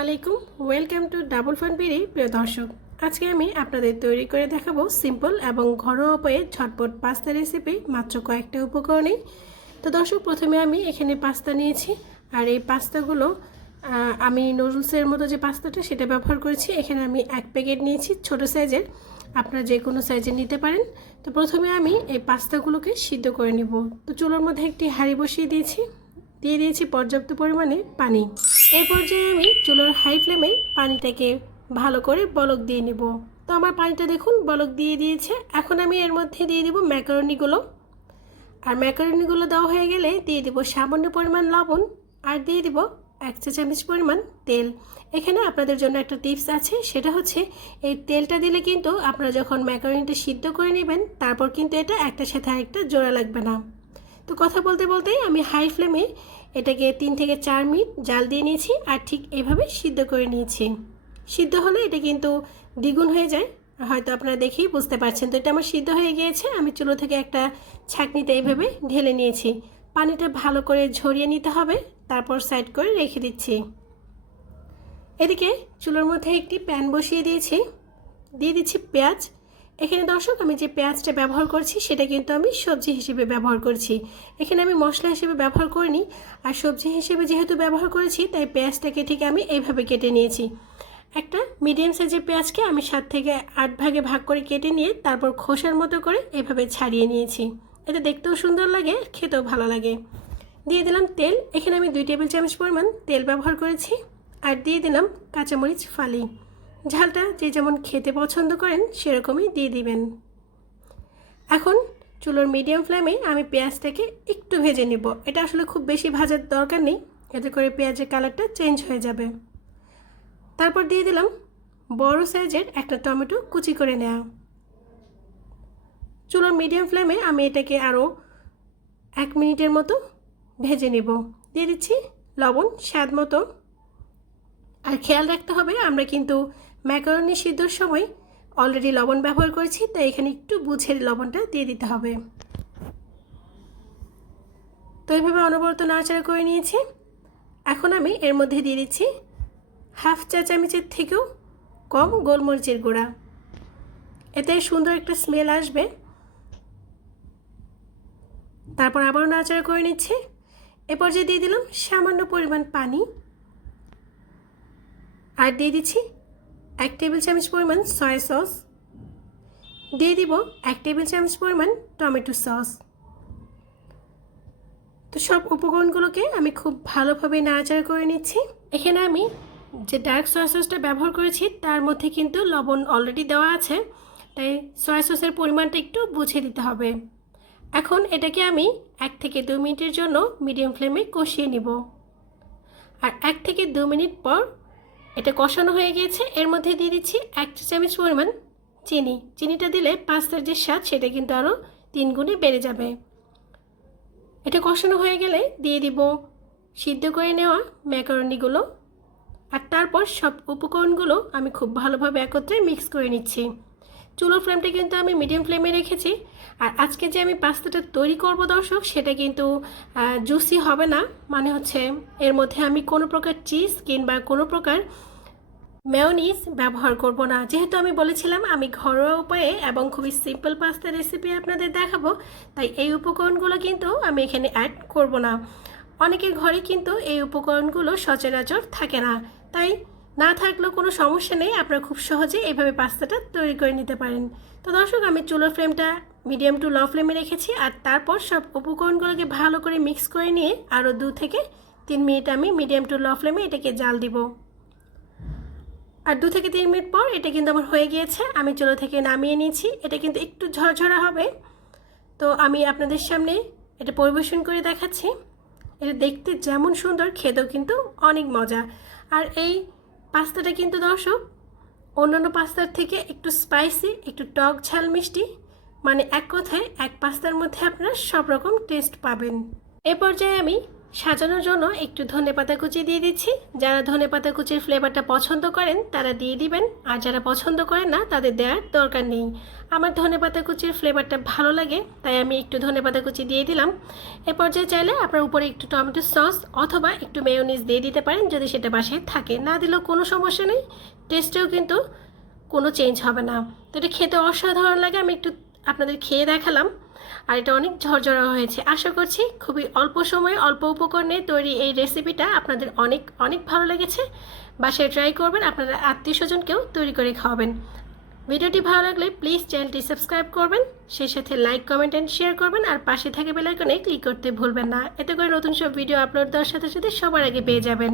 আলাইকুম, welcome to double fun BD. প্রিয় দর্শক, আজকে আমি আপনাদের তৈরি করে দেখাবো সিম্পল এবং ঘরোয়া উপায়ে ঝটপট পাস্তা রেসিপি মাত্র কয়েকটা উপকরণেই। তো দর্শক, প্রথমে আমি এখানে পাস্তা নিয়েছি, আর এই পাস্তাগুলো আমি নুডলসের মতো যে পাস্তাটা সেটা ব্যবহার করেছি। এখানে আমি 1 প্যাকেট নিয়েছি ছোট সাইজের, আপনারা যে কোনো সাইজের নিতে পারেন। তো প্রথমে আমি এই পাস্তাগুলোকে সিদ্ধ করে নিব। তো চুলোর মধ্যে একটি হাঁড়ি বসিয়ে দিয়ে দিয়েছি পর্যাপ্ত পরিমাণে পানি। এই পর্যায়ে আমি চুলোর হাই ফ্লেমে পানিটাকে ভালো করে বলক দিয়ে নিব। তো আমার পানিটা দেখুন বলক দিয়ে দিয়েছে। এখন আমি এর মধ্যে দিয়ে দিব ম্যাকারনিগুলো, আর ম্যাকারনিগুলো দেওয়া হয়ে গেলে দিয়ে দিব সামান্য পরিমাণ লবণ, আর দিয়ে দিব 1 চা চামচ পরিমাণ তেল। এখানে আপনাদের জন্য একটা টিপস আছে, সেটা হচ্ছে এই তেলটা দিলে কিন্তু আপনারা যখন ম্যাকারনিটা সিদ্ধ করে নেবেন তারপর কিন্তু এটা একটার সাথে আরেকটা জোড়া লাগবে না। তো কথা বলতে বলতেই আমি হাই ফ্লেমে এটাকে 3 থেকে 4 মিনিট জাল দিয়ে নিয়েছি, আর ঠিক এভাবে সিদ্ধ করে নিয়েছি। সিদ্ধ হলে এটা কিন্তু দ্বিগুণ হয়ে যায়, হয়তো আপনারা দেখেই বুঝতে পারছেন। তো এটা আমার সিদ্ধ হয়ে গিয়েছে। আমি চুলো থেকে একটা ছাঁকনিতে এইভাবে ঢেলে নিয়েছি। পানিটা ভালো করে ঝরিয়ে নিতে হবে, তারপর সাইড করে রেখে দিচ্ছি। এদিকে চুলোর মধ্যে একটি প্যান বসিয়ে দিয়ে দিচ্ছি পেঁয়াজ। এখানে দর্শক, আমি যে পেঁয়াজটা ব্যবহার করছি সেটা কিন্তু আমি সবজি হিসেবে ব্যবহার করছি। এখানে আমি মশলা হিসেবে ব্যবহার করিনি, আর সবজি হিসেবে যেহেতু ব্যবহার করেছি তাই পেঁয়াজটাকে ঠিক আমি এইভাবে কেটে নিয়েছি। একটা মিডিয়াম সাইজের পেঁয়াজকে আমি 7 থেকে 8 ভাগে ভাগ করে কেটে নিয়ে তারপর খোসার মতো করে এভাবে ছাড়িয়ে নিয়েছি। এটা দেখতেও সুন্দর লাগে, খেতেও ভালো লাগে। দিয়ে দিলাম তেল। এখানে আমি 2 টেবিল চামচ পরিমাণ তেল ব্যবহার করেছি, আর দিয়ে দিলাম কাঁচামরিচ ফালি। ঝালটা যে যেমন খেতে পছন্দ করেন সেরকমই দিয়ে দিবেন। এখন চুলোর মিডিয়াম ফ্লেমে আমি পেঁয়াজটাকে একটু ভেজে নেব। এটা আসলে খুব বেশি ভাজার দরকার নেই, এতে করে পেঁয়াজের কালারটা চেঞ্জ হয়ে যাবে। তারপর দিয়ে দিলাম বড় সাইজের একটা টমেটো কুচি করে নেওয়া। চুলোর মিডিয়াম ফ্লেমে আমি এটাকে আরও 1 মিনিটের মতো ভেজে নেব। দিয়ে দিচ্ছি লবণ স্বাদ মতো। আর খেয়াল রাখতে হবে, আমরা কিন্তু ম্যাকারনি সিদ্ধর সময় অলরেডি লবণ ব্যবহার করেছি, তাই এখানে একটু বুঝে লবণটা দিয়ে দিতে হবে। তো এইভাবে অনবরত নাড়াচাড়া করে নিয়েছি। এখন আমি এর মধ্যে দিয়ে দিচ্ছি 1/2 চা চামচের থেকেও কম গোলমরিচের গুঁড়া। এতে সুন্দর একটা স্মেল আসবে। তারপর আবারও নাড়াচাড়া করে নিচ্ছি। এ পর্যায়ে দিয়ে দিলাম সামান্য পরিমাণ পানি, আর দিয়ে দিচ্ছি 1 টেবিল চামচ পরিমাণ সয়া সস, দিয়ে দিব 1 টেবিল চামচ পরিমাণ টমেটো সস। তো সব উপকরণগুলোকে আমি খুব ভালোভাবে নাড়াচাড়া করে নিচ্ছি। এখানে আমি যে ডার্ক সয়া সসটা ব্যবহার করেছি তার মধ্যে কিন্তু লবণ অলরেডি দেওয়া আছে, তাই সয়া সসের পরিমাণটা একটু বুঝে দিতে হবে। এখন এটাকে আমি 1 থেকে 2 মিনিটের জন্য মিডিয়াম ফ্লেমে কষিয়ে নিব। আর 1 থেকে 2 মিনিট পর এটা কষানো হয়ে গিয়েছে। এর মধ্যে দিয়ে দিচ্ছি 1 চা চামচ পরিমাণ চিনি। চিনিটা দিলে পাস্তার যে স্বাদ সেটা কিন্তু আরও 3 গুণে বেড়ে যাবে। এটা কষানো হয়ে গেলে দিয়ে দিব সিদ্ধ করে নেওয়া ম্যাকারনিগুলো, আর তারপর সব উপকরণগুলো আমি খুব ভালোভাবে একত্রে মিক্স করে নিচ্ছি। চুলোর ফ্লেমটা কিন্তু আমি মিডিয়াম ফ্লেমে রেখেছি। আর আজকে যে আমি পাস্তাটা তৈরি করব দর্শক, সেটা কিন্তু জুসি হবে না, মানে হচ্ছে এর মধ্যে আমি কোনো প্রকার চিজ কিংবা কোনো প্রকার মেয়োনিজ ব্যবহার করব না। যেহেতু আমি বলেছিলাম আমি ঘরোয়া উপায়ে এবং খুবই সিম্পল পাস্তা রেসিপি আপনাদের দেখাবো, তাই এই উপকরণগুলো কিন্তু আমি এখানে অ্যাড করব না। অনেকের ঘরে কিন্তু এই উপকরণগুলো সচরাচর থাকে না, তাই না থাকলেও কোনো সমস্যা নেই, আপনারা খুব সহজে এইভাবে পাস্তাটা তৈরি করে নিতে পারেন। তো দর্শক, আমি চুলোর ফ্লেমটা মিডিয়াম টু লো ফ্লেমে রেখেছি, আর তারপর সব উপকরণগুলোকে ভালো করে মিক্স করে নিয়ে আরও 2 থেকে 3 মিনিট আমি মিডিয়াম টু লো ফ্লেমে এটাকে জাল দিব। আর 2 থেকে 3 মিনিট পর এটা কিন্তু আমার হয়ে গিয়েছে। আমি চুলো থেকে নামিয়ে নিয়েছি। এটা কিন্তু একটু ঝরঝরা হবে। তো আমি আপনাদের সামনে এটা পরিবেশন করে দেখাচ্ছি। এটা দেখতে যেমন সুন্দর, খেতেও কিন্তু অনেক মজা। আর এই পাস্তাটা কিন্তু দর্শক অন্যান্য পাস্তার থেকে একটু স্পাইসি, একটু টক ঝাল মিষ্টি, মানে এক কথায় এক পাস্তার মধ্যে আপনারা সব রকম টেস্ট পাবেন। এ পর্যায়ে আমি সাজানোর জন্য একটু ধনেপাতা কুচি দিয়ে দিচ্ছি। যারা ধনেপাতা কুচির ফ্লেভারটা পছন্দ করেন তারা দিয়ে দিবেন, আর যারা পছন্দ করেন না তাদের দেওয়ার দরকার নেই। আমার ধনেপাতা কুচির ফ্লেভারটা ভালো লাগে, তাই আমি একটু ধনেপাতা কুচি দিয়ে দিলাম। এ পর্যায়ে চাইলে আপনার উপরে একটু টমেটো সস অথবা একটু মেয়োনিজ দিয়ে দিতে পারেন, যদি সেটা বাসায় থাকে। না দিলেও কোনো সমস্যা নেই, টেস্টেও কিন্তু কোনো চেঞ্জ হবে না। তো এটা খেতে অসাধারণ লাগে, আমি একটু আপনাদের খেয়ে দেখালাম। আর এটা অনেক ঝরঝরা হয়েছে। আশা করছি খুবই অল্প সময়ে অল্প উপকরণে তৈরি এই রেসিপিটা আপনাদের অনেক অনেক ভালো লেগেছে। বাসায় ট্রাই করবেন, আপনারা আত্মীয় স্বজনকেও তৈরি করে খাওয়াবেন। ভিডিওটি ভালো লাগলে প্লিজ চ্যানেলটি সাবস্ক্রাইব করবেন, সেই সাথে লাইক কমেন্ট অ্যান্ড শেয়ার করবেন, আর পাশে থাকা বেল আইকনে ক্লিক করতে ভুলবেন না। এতে করে নতুন সব ভিডিও আপলোড দেওয়ার সাথে সাথে সবার আগে পেয়ে যাবেন।